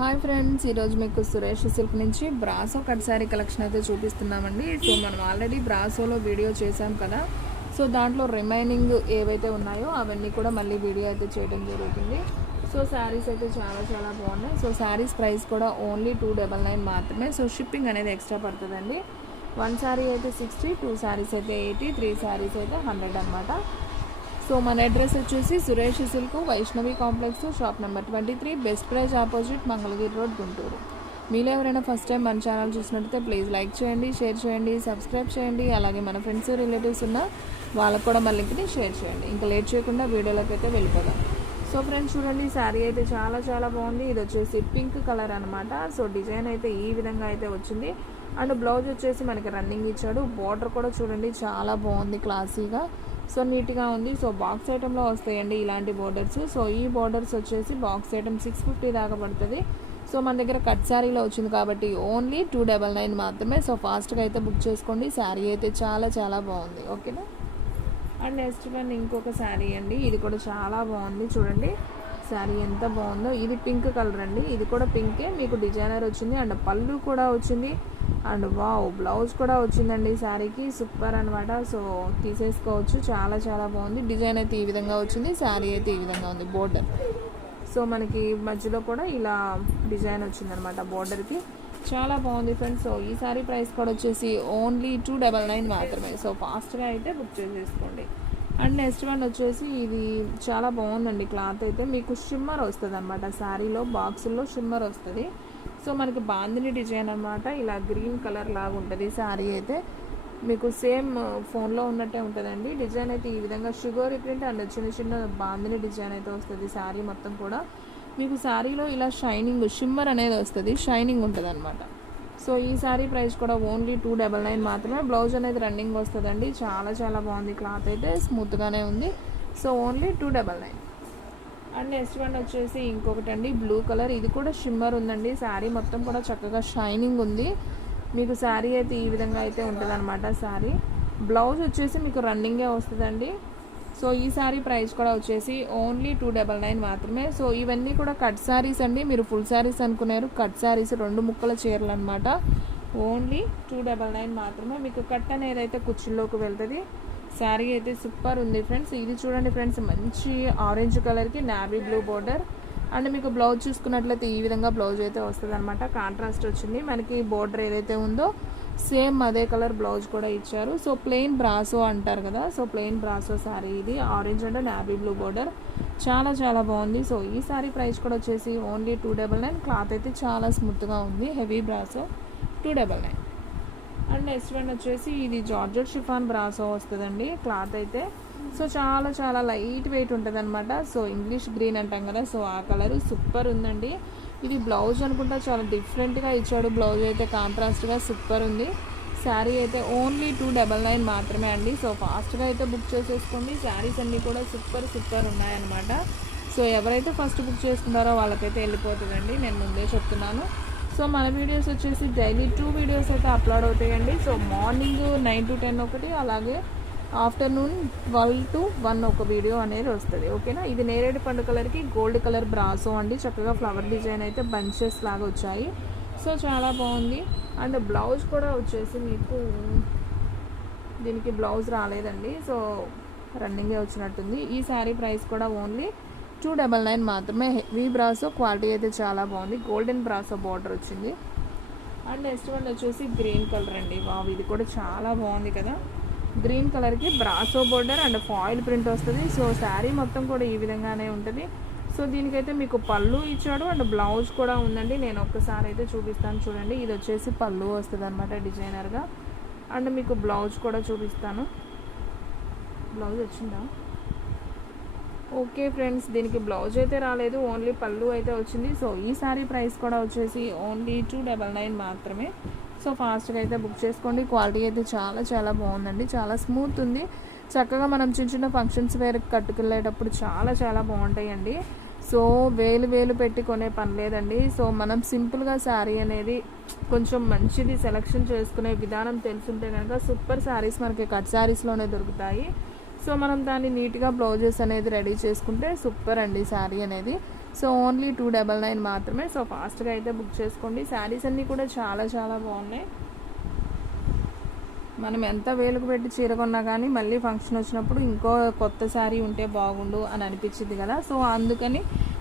Hi friends, ఈరోజు మీకు Suresh silk నుంచి బ్రాసో కట్ శారీ కలెక్షన్ అయితే చూపిస్తున్నామండి. సో మనం ఆల్రెడీ బ్రాసోలో వీడియో చేసాం కదా. సో దాంట్లో రిమైనింగ్ ఏవైతే ఉన్నాయో అవన్నీ కూడా మళ్ళీ వీడియో అయితే చేయడం జరుగుతుంది. సో శారీస్ అయితే చాలా బాగున్నాయి. సో శారీస్ ప్రైస్ కూడా ఓన్లీ 299 మాత్రమే. సో షిప్పింగ్ అనేది ఎక్స్ట్రా పడుతుందండి. 1 శారీ అయితే 60, 2 శారీస్ అయితే 80, 3 శారీస్ అయితే 100 అనమాట. సో మన అడ్రస్ వచ్చేసి Suresh silk, Vaishnavi complex, shop number 23, best praise opposite, Mangalagiri road, Guntur. మీలో ఎవరైనా ఫస్ట్ టైం మన ఛానల్ చూసినట్టయితే ప్లీజ్ లైక్ చేయండి, షేర్ చేయండి, సబ్స్క్రైబ్ చేయండి. అలాగే మన ఫ్రెండ్స్ రిలేటివ్స్ ఉన్న వాళ్ళకు కూడా మన లింక్ని షేర్ చేయండి. ఇంకా లేట్ చేయకుండా వీడియోలోకి అయితే వెళ్ళిపోదాం. సో ఫ్రెండ్స్ చూడండి, శారీ అయితే చాలా బాగుంది. ఇది వచ్చేసి పింక్ కలర్ అనమాట. సో డిజైన్ అయితే ఈ విధంగా అయితే వచ్చింది. అండ్ బ్లౌజ్ వచ్చేసి మనకి రన్నింగ్ ఇచ్చాడు. బార్డర్ కూడా చూడండి చాలా బాగుంది, క్లాసీగా, సో నీట్గా ఉంది. సో బాక్స్ ఐటెంలో వస్తాయండి ఇలాంటి బోర్డర్స్. సో ఈ బోర్డర్స్ వచ్చేసి బాక్స్ ఐటెం 650 దాకా పడుతుంది. సో మన దగ్గర కట్ శారీలో వచ్చింది కాబట్టి ఓన్లీ 299 మాత్రమే. సో ఫాస్ట్గా అయితే బుక్ చేసుకోండి. శారీ అయితే చాలా బాగుంది. ఓకేనా. అండ్ నెక్స్ట్ వన్ ఇంకొక శారీ అండి. ఇది కూడా చాలా బాగుంది. చూడండి శారీ ఎంత బాగుందో. ఇది పింక్ కలర్ అండి. ఇది కూడా పింకే, మీకు డిజైనర్ వచ్చింది. అండ్ పళ్ళు కూడా వచ్చింది. అండ్ వావ్, బ్లౌజ్ కూడా వచ్చిందండి శారీకి. సూపర్ అనమాట. సో తీసేసుకోవచ్చు. చాలా బాగుంది. డిజైన్ అయితే ఈ విధంగా వచ్చింది. శారీ అయితే ఈ విధంగా ఉంది. బోర్డర్ సో మనకి మధ్యలో కూడా ఇలా డిజైన్ వచ్చిందనమాట బోర్డర్కి. చాలా బాగుంది ఫ్రెండ్స్. సో ఈ శారీ ప్రైస్ కూడా వచ్చేసి ఓన్లీ 299 మాత్రమే. సో ఫాస్ట్గా అయితే బుక్ చేసేసుకోండి. అండ్ నెక్స్ట్ వన్ వచ్చేసి ఇది చాలా బాగుందండి. క్లాత్ అయితే మీకు షిమ్మర్ వస్తుంది అనమాట. శారీలో బాక్సుల్లో షిమ్మర్ వస్తుంది. సో మనకి బాందిని డిజైన్ అనమాట. ఇలా గ్రీన్ కలర్ లాగా ఉంటుంది శారీ అయితే. మీకు సేమ్ ఫోన్లో ఉన్నట్టే ఉంటుందండి. డిజైన్ అయితే ఈ విధంగా షుగర్ ప్రింట్ అండ్ చిన్న బాందిని డిజైన్ అయితే వస్తుంది శారీ మొత్తం కూడా. మీకు శారీలో ఇలా షైనింగ్ షిమ్మర్ అనేది వస్తుంది, షైనింగ్ ఉంటుంది అనమాట. సో ఈ శారీ ప్రైస్ కూడా ఓన్లీ 299 మాత్రమే. బ్లౌజ్ అనేది రన్నింగ్ వస్తుందండి. చాలా బాగుంది. క్లాత్ అయితే స్మూత్గానే ఉంది. So only 299. And next one వచ్చేసి ఇంకొకటి అండి, బ్లూ కలర్. ఇది కూడా షిమ్మర్ ఉందండి. శారీ మొత్తం కూడా చక్కగా షైనింగ్ ఉంది. మీకు శారీ అయితే ఈ విధంగా అయితే ఉంటుంది అనమాట. శారీ బ్లౌజ్ వచ్చేసి మీకు రన్నింగే వస్తుందండి. సో ఈ శారీ ప్రైస్ కూడా వచ్చేసి ఓన్లీ 299 మాత్రమే. సో ఇవన్నీ కూడా కట్ శారీస్ అండి. మీరు ఫుల్ శారీస్ అనుకున్నారు, కట్ శారీస్ 2 ముక్కల చీరలు అనమాట. ఓన్లీ 299 మాత్రమే. మీకు కట్ అనేది అయితే కుర్చీలోకి వెళ్తుంది. శారీ అయితే సూపర్ ఉంది ఫ్రెండ్స్. ఇది చూడండి ఫ్రెండ్స్, మంచి ఆరెంజ్ కలర్కి నావీ బ్లూ బోర్డర్. అండ్ మీకు బ్లౌజ్ చూసుకున్నట్లయితే ఈ విధంగా బ్లౌజ్ అయితే వస్తుంది అనమాట. కాంట్రాస్ట్ వచ్చింది. మనకి బోర్డర్ ఏదైతే ఉందో సేమ్ అదే కలర్ బ్లౌజ్ కూడా ఇచ్చారు. సో ప్లెయిన్ బ్రాసో అంటారు కదా. సో ప్లెయిన్ బ్రాసో శారీ ఇది. Orange and navy blue border. చాలా బాగుంది. సో ఈ శారీ ప్రైస్ కూడా వచ్చేసి ఓన్లీ 299. క్లాత్ అయితే చాలా స్మూత్గా ఉంది. Heavy brasso 299. And next one వచ్చేసి ఇది జార్జెట్ షిఫాన్ బ్రాసో వస్తుందండి. క్లాత్ అయితే సో చాలా లైట్ వెయిట్ ఉంటుంది అనమాట. సో ఇంగ్లీష్ గ్రీన్ అంటాం కదా, సో ఆ కలర్ సూపర్ ఉందండి. ఇది బ్లౌజ్ అనుకుంటా చాలా డిఫరెంట్గా ఇచ్చాడు. బ్లౌజ్ అయితే కాంట్రాస్ట్గా సూపర్ ఉంది. శారీ అయితే ఓన్లీ 299 మాత్రమే అండి. సో ఫాస్ట్గా అయితే బుక్ చేసేసుకోండి. శారీస్ అన్నీ కూడా సూపర్ ఉన్నాయన్నమాట. సో ఎవరైతే ఫస్ట్ బుక్ చేసుకుంటారో వాళ్ళకైతే వెళ్ళిపోతుందండి, నేను ముందే చెప్తున్నాను. సో మన వీడియోస్ వచ్చేసి డైలీ 2 వీడియోస్ అయితే అప్లోడ్ అవుతాయండి. సో మార్నింగ్ 9 to 10 ఒకటి, అలాగే ఆఫ్టర్నూన్ 12 to 1 ఒక వీడియో అనేది వస్తుంది. ఓకేనా. ఇది నేరేడు పండు కలర్కి గోల్డ్ కలర్ బ్రాసో అండి. చక్కగా ఫ్లవర్ డిజైన్ అయితే బంచెస్ లాగా వచ్చాయి. సో చాలా బాగుంది. అండ్ బ్లౌజ్ కూడా వచ్చేసి మీకు దీనికి బ్లౌజ్ రాలేదండి. సో రన్నింగే వచ్చినట్టుంది. ఈ శారీ ప్రైస్ కూడా ఓన్లీ 299 మాత్రమే. హెవీ బ్రాసో, క్వాలిటీ అయితే చాలా బాగుంది. గోల్డెన్ బ్రాసో బార్డర్ వచ్చింది. అండ్ నెక్స్ట్ వన్ వచ్చేసి గ్రీన్ కలర్ అండి. వావ్, ఇది కూడా చాలా బాగుంది కదా. గ్రీన్ కలర్కి brasso border and foil print వస్తుంది. సో శారీ మొత్తం కూడా ఈ విధంగానే ఉంటుంది. సో దీనికైతే మీకు పళ్ళు ఇచ్చాడు అండ్ బ్లౌజ్ కూడా ఉందండి. నేను ఒక్కసారి అయితే చూపిస్తాను చూడండి. ఇది వచ్చేసి పళ్ళు వస్తుంది అనమాట డిజైనర్గా. అండ్ మీకు బ్లౌజ్ కూడా చూపిస్తాను. బ్లౌజ్ వచ్చిందా? ఓకే ఫ్రెండ్స్, దీనికి బ్లౌజ్ అయితే రాలేదు, ఓన్లీ పళ్ళు అయితే వచ్చింది. సో ఈ శారీ ప్రైస్ కూడా వచ్చేసి ఓన్లీ 299 మాత్రమే. సో ఫాస్ట్గా అయితే బుక్ చేసుకోండి. క్వాలిటీ అయితే చాలా బాగుందండి. చాలా స్మూత్ ఉంది. చక్కగా మనం చిన్న ఫంక్షన్స్ వేరే కట్టుకెళ్ళేటప్పుడు చాలా బాగుంటాయండి. సో వేలు పెట్టి కొనే పని లేదండి. సో మనం సింపుల్గా శారీ అనేది కొంచెం మంచిది సెలెక్షన్ చేసుకునే విధానం తెలుసుంటే కనుక సూపర్ శారీస్ మనకి కట్ శారీస్లోనే దొరుకుతాయి. సో మనం దాన్ని నీట్గా బ్లౌజెస్ అనేది రెడీ చేసుకుంటే సూపర్ అండి శారీ అనేది. సో ఓన్లీ 299 మాత్రమే. సో ఫాస్ట్గా అయితే బుక్ చేసుకోండి. శారీస్ అన్నీ కూడా చాలా చాలా బాగున్నాయి. మనం ఎంత వేలుకు పెట్టి చీర కొన్నా కానీ మళ్ళీ ఫంక్షన్ వచ్చినప్పుడు ఇంకో కొత్త శారీ ఉంటే బాగుండు అని అనిపించింది కదా. సో అందుకని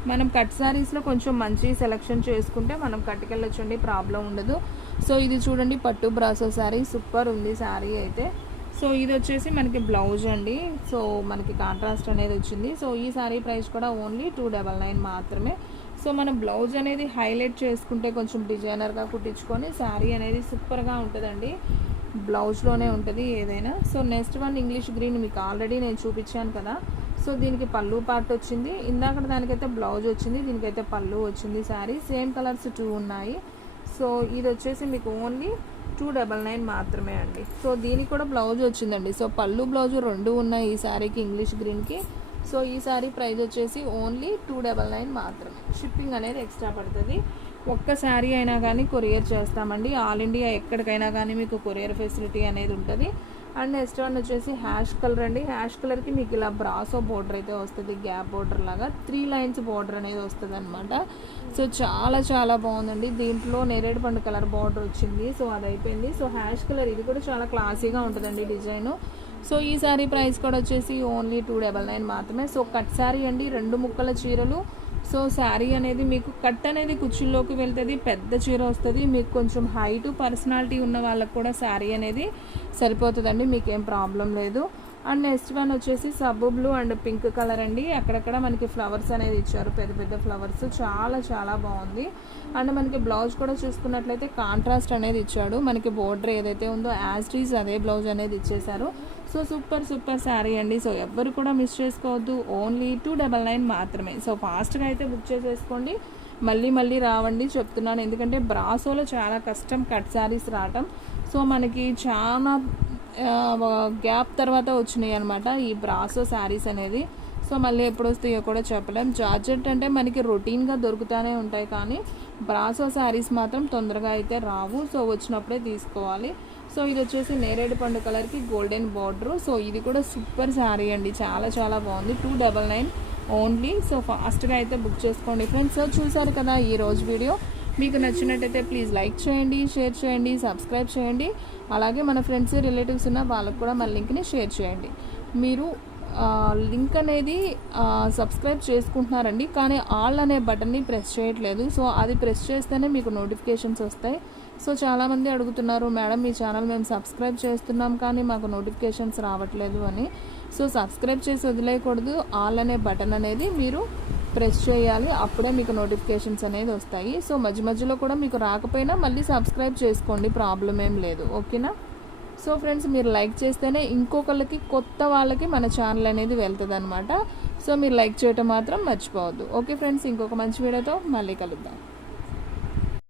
మనం కట్ శారీస్లో కొంచెం మంచి సెలెక్షన్ చేసుకుంటే మనం కట్టుకెళ్ళొచ్చండి, ప్రాబ్లం ఉండదు. సో ఇది చూడండి, పట్టు బ్రాసో శారీ, సూపర్ ఉంది శారీ అయితే. సో ఇది వచ్చేసి మనకి బ్లౌజ్ అండి. సో మనకి కాంట్రాస్ట్ అనేది వచ్చింది. సో ఈ శారీ ప్రైస్ కూడా ఓన్లీ 299 మాత్రమే. సో మనం బ్లౌజ్ అనేది హైలైట్ చేసుకుంటే కొంచెం డిజైనర్గా కుట్టించుకొని శారీ అనేది సూపర్గా ఉంటుందండి. బ్లౌజ్లోనే ఉంటుంది ఏదైనా. So next one English green, మీకు ఆల్రెడీ నేను చూపించాను కదా. సో దీనికి పళ్ళు పార్ట్ వచ్చింది, ఇందాక దానికైతే బ్లౌజ్ వచ్చింది, దీనికైతే పళ్ళు వచ్చింది. శారీ సేమ్ కలర్స్ 2 ఉన్నాయి. సో ఇది వచ్చేసి మీకు ఓన్లీ 299 మాత్రమే అండి. సో దీనికి కూడా బ్లౌజ్ వచ్చిందండి. సో పళ్ళు బ్లౌజ్ 2 ఉన్నాయి ఈ శారీకి, ఇంగ్లీష్ గ్రీన్కి. సో ఈ శారీ ప్రైస్ వచ్చేసి ఓన్లీ 299 మాత్రమే. షిప్పింగ్ అనేది ఎక్స్ట్రా పడుతుంది. ఒక్క శారీ అయినా కానీ కొరియర్ చేస్తామండి. ఆల్ ఇండియా ఎక్కడికైనా కానీ మీకు కొరియర్ ఫెసిలిటీ అనేది ఉంటుంది. అండ్ నెక్స్ట్ వన్ వచ్చేసి హ్యాష్ కలర్ అండి. హ్యాష్ కలర్కి మీకు ఇలా బ్రాసో బోర్డర్ అయితే వస్తుంది, గ్యాప్ బోర్డర్ లాగా 3 లైన్స్ బోర్డర్ అనేది వస్తుంది అనమాట. సో చాలా చాలా బాగుందండి. దీంట్లో నేరేడు పండు కలర్ బోర్డర్ వచ్చింది. సో అది అయిపోయింది. సో హ్యాష్ కలర్ ఇది కూడా చాలా క్లాసీగా ఉంటుందండి డిజైను. సో ఈ శారీ ప్రైస్ కూడా వచ్చేసి ఓన్లీ 299 మాత్రమే. సో కట్ శారీ అండి, 2 ముక్కల చీరలు. సో శారీ అనేది మీకు కట్ అనేది కుర్చీల్లోకి వెళ్తుంది, పెద్ద చీర వస్తుంది. మీకు కొంచెం హైటు పర్సనాలిటీ ఉన్న వాళ్ళకు కూడా శారీ అనేది సరిపోతుందండి, మీకేం ప్రాబ్లం లేదు. అండ్ నెక్స్ట్ వన్ వచ్చేసి సబ్బు బ్లూ అండ్ పింక్ కలర్ అండి. అక్కడక్కడ మనకి ఫ్లవర్స్ అనేది ఇచ్చారు, పెద్ద పెద్ద ఫ్లవర్స్, చాలా చాలా బాగుంది. అండ్ మనకి బ్లౌజ్ కూడా చూసుకున్నట్లయితే కాంట్రాస్ట్ అనేది ఇచ్చాడు. మనకి బోర్డర్ ఏదైతే ఉందో యాజ్ టీజ్ అదే బ్లౌజ్ అనేది ఇచ్చేసారు. సో సూపర్ సూపర్ శారీ అండి. సో ఎవ్వరు కూడా మిస్ చేసుకోవద్దు, ఓన్లీ 299 మాత్రమే. సో ఫాస్ట్గా అయితే బుక్ చేసేసుకోండి, మళ్ళీ మళ్ళీ రావండి చెప్తున్నాను. ఎందుకంటే బ్రాసోలో చాలా కష్టం కట్ శారీస్ రావటం. సో మనకి చాలా గ్యాప్ తర్వాత వచ్చినాయి అనమాట ఈ బ్రాసో శారీస్ అనేది. సో మళ్ళీ ఎప్పుడు వస్తాయో కూడా చెప్పలేం. జార్జెట్ అంటే మనకి రొటీన్గా దొరుకుతూనే ఉంటాయి, కానీ బ్రాసో శారీస్ మాత్రం తొందరగా అయితే రావు. సో వచ్చినప్పుడే తీసుకోవాలి. సో ఇది వచ్చేసి నేరేడు పండు కలర్కి గోల్డెన్ బార్డరు. సో ఇది కూడా సూపర్ శారీ అండి, చాలా చాలా బాగుంది. 299 ఓన్లీ. సో ఫాస్ట్గా అయితే బుక్ చేసుకోండి ఫ్రెండ్స్. సో చూసారు కదా ఈ రోజు వీడియో. మీకు నచ్చినట్టయితే ప్లీజ్ లైక్ చేయండి, షేర్ చేయండి, సబ్స్క్రైబ్ చేయండి. అలాగే మన ఫ్రెండ్స్ రిలేటివ్స్ ఉన్న వాళ్ళకు కూడా మన లింక్ని షేర్ చేయండి. మీరు లింక్ అనేది సబ్స్క్రైబ్ చేసుకుంటున్నారండి, కానీ ఆల్ అనే బటన్ని ప్రెస్ చేయట్లేదు. సో అది ప్రెస్ చేస్తేనే మీకు నోటిఫికేషన్స్ వస్తాయి. సో చాలామంది అడుగుతున్నారు, మేడం మీ ఛానల్ మేము సబ్స్క్రైబ్ చేస్తున్నాం కానీ మాకు నోటిఫికేషన్స్ రావట్లేదు అని. సో సబ్స్క్రైబ్ చేసి వదిలేయకూడదు, ఆల్ అనే బటన్ అనేది మీరు ప్రెస్ చేయాలి, అప్పుడే మీకు నోటిఫికేషన్స్ అనేది వస్తాయి. సో మధ్య మధ్యలో కూడా మీకు రాకపోయినా మళ్ళీ సబ్స్క్రైబ్ చేసుకోండి, ప్రాబ్లం ఏం లేదు, ఓకేనా. సో ఫ్రెండ్స్ మీరు లైక్ చేస్తేనే ఇంకొకళ్ళకి కొత్త వాళ్ళకి మన ఛానల్ అనేది వెళ్తుంది అనమాట. సో మీరు లైక్ చేయటం మాత్రం మర్చిపోవద్దు. ఓకే ఫ్రెండ్స్, ఇంకొక మంచి వీడియోతో మళ్ళీ కలుద్దాం.